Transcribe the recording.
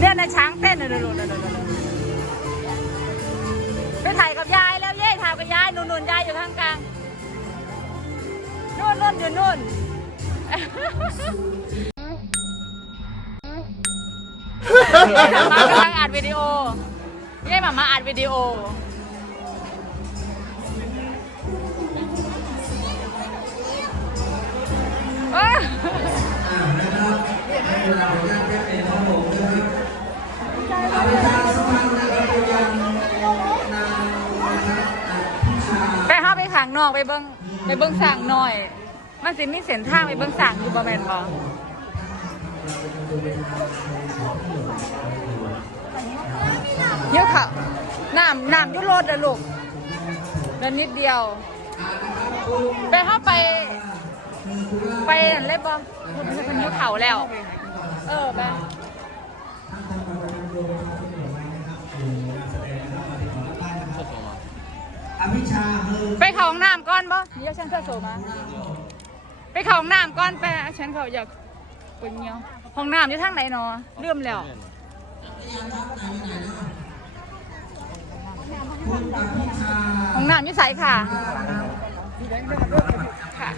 เนะช้างเต้นนะนู่นไปถ่ายกับยายแล้วเย่ถ่ายกับยายนู่นๆยายอยู่ข้างกลางนู่นนู่นอยู่นู่นเย่หมามากำลังอัดวิดีโอเย่หมามาอัดวิดีโอเอ้ยางนอกไปเบิ้งไปเบิ้งสั่งหน่อย มันสิมีเส้นทางไปเบิ้งสั่งอยู่ประมาณบ่เยอะค่ะน้ำน้ำยุโรดอะลูกเดินนิดเดียว ไปเข้าไป ไปนั่นเลยบ่คุณเป็นยกเข่าแล้ว เออไป อภิชาเฮอไปเข้าห้องน้ำก่อนบ่เดี๋ยวฉันเสื้อโสมา ไปเข้าห้องน้ำก่อนไปฉันเขาอยากปวดเงี้ยวห้องน้ำอยู่ทางไหนเนาะลืมแล้ว คุณอภิชาห้องน้ำอยู่ไสค่ะ ค่ะ